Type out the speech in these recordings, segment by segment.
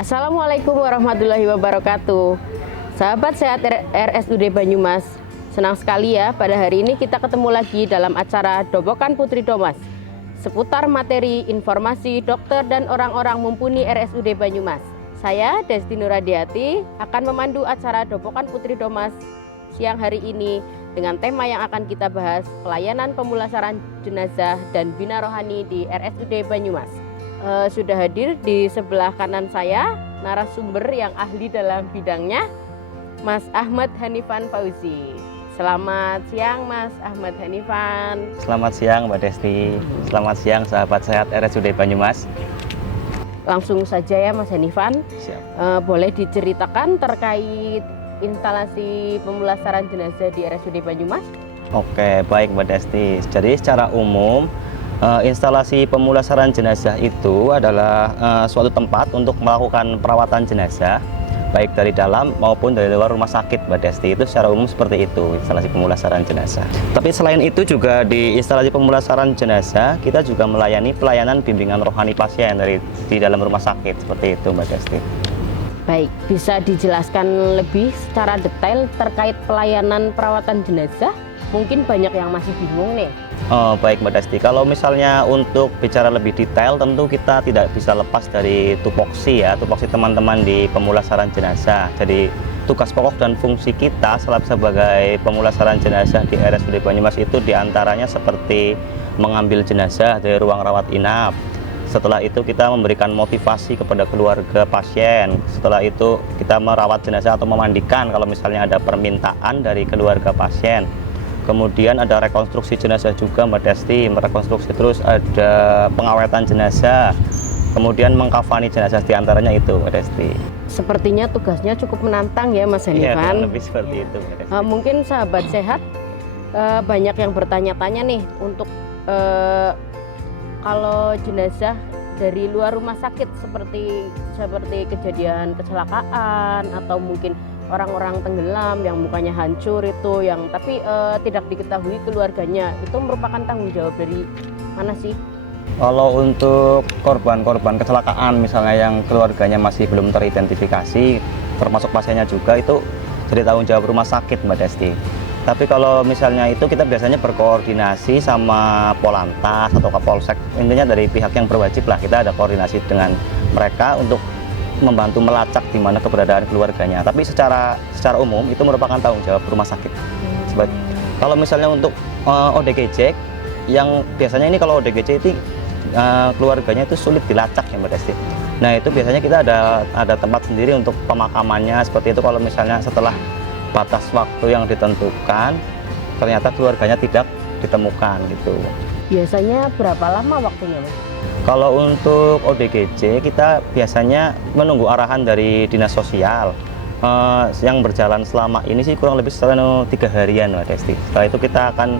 Assalamualaikum warahmatullahi wabarakatuh. Sahabat sehat RSUD Banyumas, senang sekali ya pada hari ini kita ketemu lagi dalam acara Dobokan Putri Domas seputar materi informasi dokter dan orang-orang mumpuni RSUD Banyumas. Saya Desti Nuradiati akan memandu acara Dobokan Putri Domas siang hari ini dengan tema yang akan kita bahas, pelayanan pemulasaran jenazah dan bina rohani di RSUD Banyumas. Sudah hadir di sebelah kanan saya narasumber yang ahli dalam bidangnya, Mas Ahmad Hanifan Fauzi. Selamat siang Mas Ahmad Hanifan. Selamat siang Mbak Desti. Selamat siang sahabat sehat RSUD Banyumas. Langsung saja ya Mas Hanifan. Siap. Boleh diceritakan terkait instalasi pemulasaran jenazah di RSUD Banyumas? Oke, baik Mbak Desti. Jadi secara umum instalasi pemulasaran jenazah itu adalah suatu tempat untuk melakukan perawatan jenazah baik dari dalam maupun dari luar rumah sakit Mbak Desti. Itu secara umum seperti itu instalasi pemulasaran jenazah. Tapi selain itu juga di instalasi pemulasaran jenazah kita juga melayani pelayanan bimbingan rohani pasien di dalam rumah sakit seperti itu Mbak Desti. Baik, bisa dijelaskan lebih secara detail terkait pelayanan perawatan jenazah? Mungkin banyak yang masih bingung nih. Oh, baik Mbak Desti, kalau misalnya untuk bicara lebih detail tentu kita tidak bisa lepas dari tupoksi ya, tupoksi teman-teman di pemulasaran jenazah. Jadi tugas pokok dan fungsi kita sebagai pemulasaran jenazah di RSUD Banyumas itu diantaranya seperti mengambil jenazah dari ruang rawat inap. Setelah itu kita memberikan motivasi kepada keluarga pasien. Setelah itu kita merawat jenazah atau memandikan kalau misalnya ada permintaan dari keluarga pasien. Kemudian ada rekonstruksi jenazah juga Mbak Desti, merekonstruksi, terus ada pengawetan jenazah, kemudian mengkafani jenazah, diantaranya itu Mbak Desti. Sepertinya tugasnya cukup menantang ya Mas Hanifan. Iya, lebih seperti itu Mbak Desti. Mungkin sahabat sehat banyak yang bertanya-tanya nih untuk kalau jenazah dari luar rumah sakit seperti kejadian kecelakaan atau mungkin orang-orang tenggelam yang mukanya hancur itu yang tapi tidak diketahui keluarganya, itu merupakan tanggung jawab dari mana sih? Kalau untuk korban-korban kecelakaan misalnya yang keluarganya masih belum teridentifikasi, termasuk pasiennya juga, itu jadi tanggung jawab rumah sakit Mbak Desti. Tapi kalau misalnya itu kita biasanya berkoordinasi sama Polantas atau Kapolsek, intinya dari pihak yang berwajib lah, kita ada koordinasi dengan mereka untuk membantu melacak di mana keberadaan keluarganya. Tapi secara umum itu merupakan tanggung jawab rumah sakit. Kalau misalnya untuk ODGJ, yang biasanya ini kalau ODGJ itu keluarganya itu sulit dilacak ya Mbak Desti. Nah itu biasanya kita ada tempat sendiri untuk pemakamannya seperti itu. Kalau misalnya setelah batas waktu yang ditentukan ternyata keluarganya tidak ditemukan gitu. Biasanya berapa lama waktunya Mas? Kalau untuk ODGJ kita biasanya menunggu arahan dari dinas sosial. Yang berjalan selama ini sih kurang lebih sekitar 3 harian Mbak Desti. Setelah itu kita akan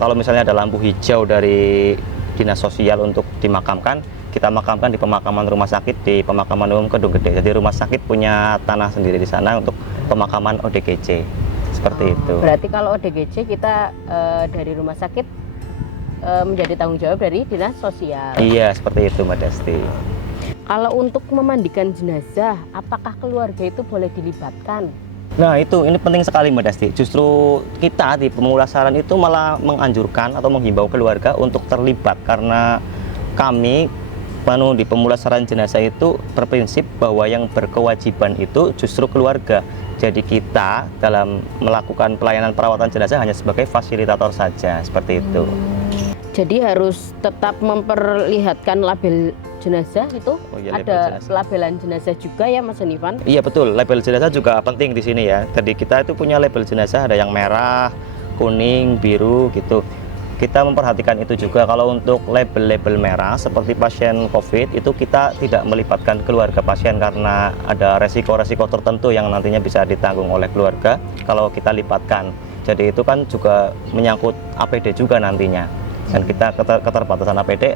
kalau misalnya ada lampu hijau dari dinas sosial untuk dimakamkan, kita makamkan di pemakaman rumah sakit di pemakaman umum Kedung Gede. Jadi rumah sakit punya tanah sendiri di sana untuk pemakaman ODGJ seperti itu. Berarti kalau ODGJ kita dari rumah sakit menjadi tanggung jawab dari dinas sosial. Iya, seperti itu Mbak Desti. Kalau untuk memandikan jenazah, apakah keluarga itu boleh dilibatkan? Nah ini penting sekali Mbak Desti. Justru kita di pemulasaran itu malah menganjurkan atau menghimbau keluarga untuk terlibat, karena kami di pemulasaran jenazah itu berprinsip bahwa yang berkewajiban itu justru keluarga. Jadi kita dalam melakukan pelayanan perawatan jenazah hanya sebagai fasilitator saja, seperti itu. Jadi harus tetap memperlihatkan label jenazah itu. Oh, iya, ada jenazah. labelan jenazah juga ya Mas Hanifan? Iya betul, label jenazah juga penting di sini ya. Jadi kita itu punya label jenazah, ada yang merah, kuning, biru gitu. Kita memperhatikan itu juga. Kalau untuk label-label merah seperti pasien COVID itu kita tidak melibatkan keluarga pasien karena ada resiko-resiko tertentu yang nantinya bisa ditanggung oleh keluarga kalau kita libatkan. Jadi itu kan juga menyangkut APD juga nantinya. Dan kita keterbatasan APD,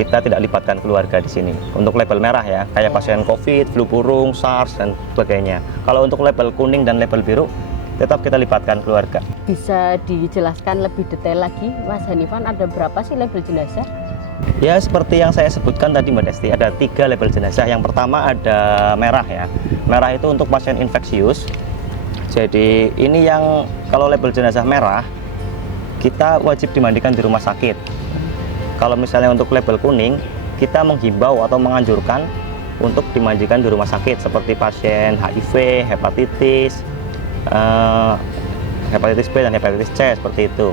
kita tidak libatkan keluarga di sini. Untuk label merah ya, kayak pasien COVID, flu burung, SARS dan sebagainya. Kalau untuk label kuning dan label biru, tetap kita libatkan keluarga. Bisa dijelaskan lebih detail lagi Mas Hanifan, ada berapa sih label jenazah? Ya seperti yang saya sebutkan tadi Mbak Desti, ada 3 label jenazah. Yang pertama ada merah ya. Merah itu untuk pasien infeksius. Jadi ini yang kalau label jenazah merah kita wajib dimandikan di rumah sakit. Kalau misalnya untuk label kuning kita menghimbau atau menganjurkan untuk dimandikan di rumah sakit seperti pasien HIV, hepatitis, hepatitis B dan hepatitis C seperti itu.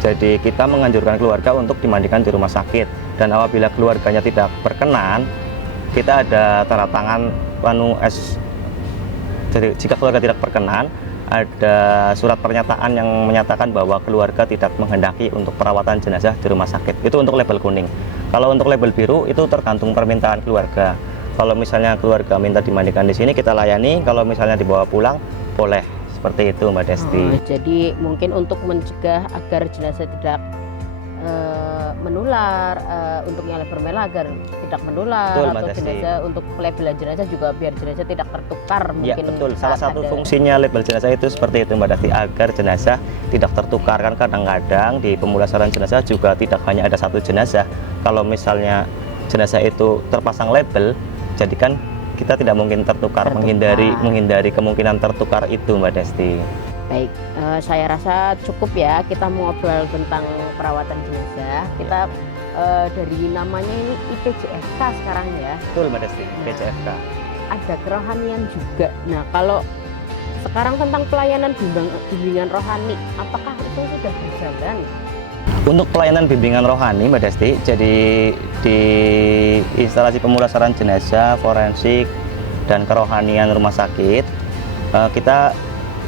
Jadi kita menganjurkan keluarga untuk dimandikan di rumah sakit, dan apabila keluarganya tidak berkenan, kita ada tanda tangan S. Jadi jika keluarga tidak berkenan, ada surat pernyataan yang menyatakan bahwa keluarga tidak menghendaki untuk perawatan jenazah di rumah sakit. Itu untuk label kuning. Kalau untuk label biru itu tergantung permintaan keluarga. Kalau misalnya keluarga minta dimandikan di sini, kita layani. Kalau misalnya dibawa pulang, boleh. Seperti itu Mbak Desti. Jadi mungkin untuk mencegah agar jenazah tidak menular, untuk yang label merah agar tidak menular, Betul, atau jenazah untuk labelan jenazah juga biar jenazah tidak tertukar. Ya mungkin betul, salah satu fungsinya label jenazah itu seperti itu Mbak Desti, agar jenazah tidak tertukar. Kan kadang-kadang di pemulasaran jenazah juga tidak hanya ada satu jenazah. Kalau misalnya jenazah itu terpasang label, jadi kan kita tidak mungkin tertukar. menghindari kemungkinan tertukar itu Mbak Desti. Baik, saya rasa cukup ya kita mengobrol tentang perawatan jenazah. Kita dari namanya ini IPJFK sekarang ya. Betul Mbak Desti, IPJFK. Ada kerohanian juga. Nah, kalau sekarang tentang pelayanan bimbingan rohani, apakah itu sudah berjalan? Untuk pelayanan bimbingan rohani Mbak Desti, jadi di instalasi pemulasaran jenazah, forensik, dan kerohanian rumah sakit, kita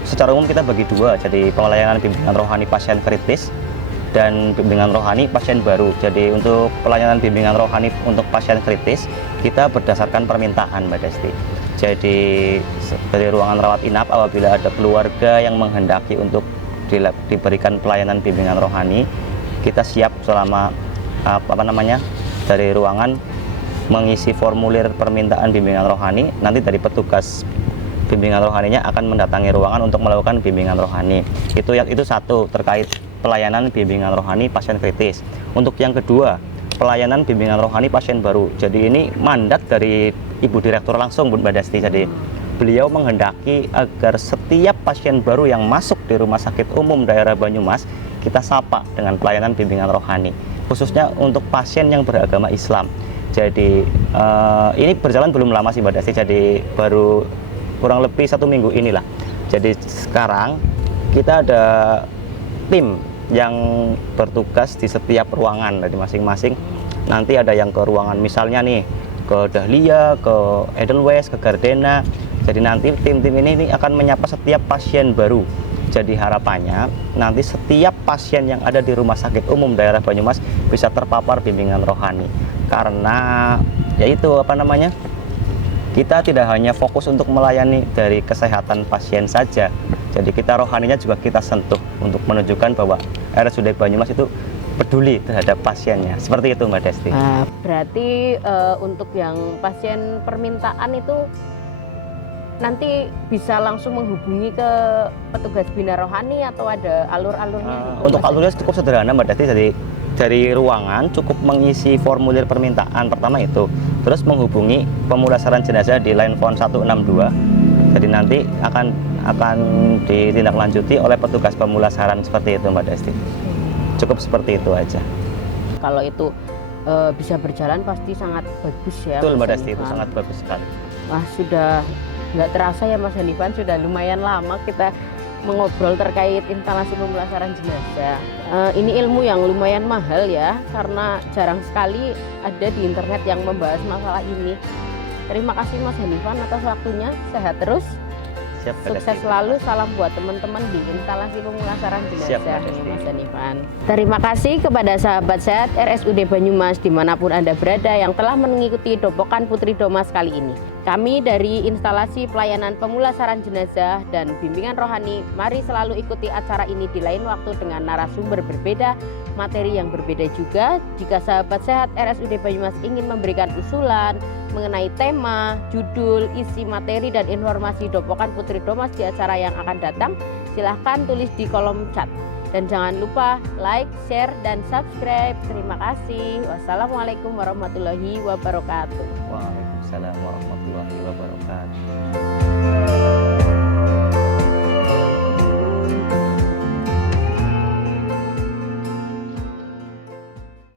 secara umum kita bagi 2. Jadi pelayanan bimbingan rohani pasien kritis dan bimbingan rohani pasien baru. Jadi untuk pelayanan bimbingan rohani untuk pasien kritis, kita berdasarkan permintaan Mbak Desti. Jadi dari ruangan rawat inap, apabila ada keluarga yang menghendaki untuk diberikan pelayanan bimbingan rohani, kita siap selama dari ruangan mengisi formulir permintaan bimbingan rohani. Nanti dari petugas bimbingan rohaninya akan mendatangi ruangan untuk melakukan bimbingan rohani. Itu satu terkait pelayanan bimbingan rohani pasien kritis. Untuk yang kedua, pelayanan bimbingan rohani pasien baru. Jadi ini mandat dari Ibu Direktur langsung Mbak Desti. Jadi beliau menghendaki agar setiap pasien baru yang masuk di Rumah Sakit Umum Daerah Banyumas kita sapa dengan pelayanan bimbingan rohani, khususnya untuk pasien yang beragama Islam. Jadi ini berjalan belum lama sih Mbak Desti, jadi baru kurang lebih 1 minggu inilah. Jadi sekarang kita ada tim yang bertugas di setiap ruangan dari masing-masing. Nanti ada yang ke ruangan misalnya nih ke Dahlia, ke Edelweiss, ke Gardena. Jadi nanti tim-tim ini akan menyapa setiap pasien baru. Jadi harapannya nanti setiap pasien yang ada di Rumah Sakit Umum Daerah Banyumas bisa terpapar bimbingan rohani. Karena yaitu kita tidak hanya fokus untuk melayani dari kesehatan pasien saja. Jadi kita rohaninya juga kita sentuh untuk menunjukkan bahwa RSUD Banyumas itu peduli terhadap pasiennya. Seperti itu Mbak Desti. Berarti untuk yang pasien permintaan itu nanti bisa langsung menghubungi ke petugas bina rohani atau ada alur-alurnya? Untuk alurnya cukup sederhana Mbak Desti. Jadi dari ruangan cukup mengisi formulir permintaan pertama itu, terus menghubungi pemulasaran jenazah di line phone 162. Jadi nanti akan ditindaklanjuti oleh petugas pemulasaran. Seperti itu Mbak Desti. Cukup seperti itu aja. Kalau itu bisa berjalan pasti sangat bagus ya. Betul Mbak Desti, itu sangat bagus sekali. Wah, sudah nggak terasa ya Mas Hanifan, sudah lumayan lama kita mengobrol terkait instalasi pemulasaran jenazah. Ini ilmu yang lumayan mahal ya, karena jarang sekali ada di internet yang membahas masalah ini. Terima kasih Mas Hanifan atas waktunya, sehat terus. Siap, sukses selalu, salam buat teman-teman di instalasi pemulasaran jenazah. Siap, Mas Hanifan. Terima kasih kepada sahabat sehat RSUD Banyumas dimanapun Anda berada yang telah mengikuti Dopokan Putri Domas kali ini. Kami dari instalasi pelayanan pemulasaran jenazah dan bimbingan rohani, mari selalu ikuti acara ini di lain waktu dengan narasumber berbeda, materi yang berbeda juga. Jika sahabat sehat RSUD Banyumas ingin memberikan usulan mengenai tema, judul, isi materi, dan informasi Dopokan Putri Domas di acara yang akan datang, silahkan tulis di kolom chat. Dan jangan lupa like, share, dan subscribe. Terima kasih. Wassalamualaikum warahmatullahi wabarakatuh. Waalaikumsalam warahmatullahi wabarakatuh.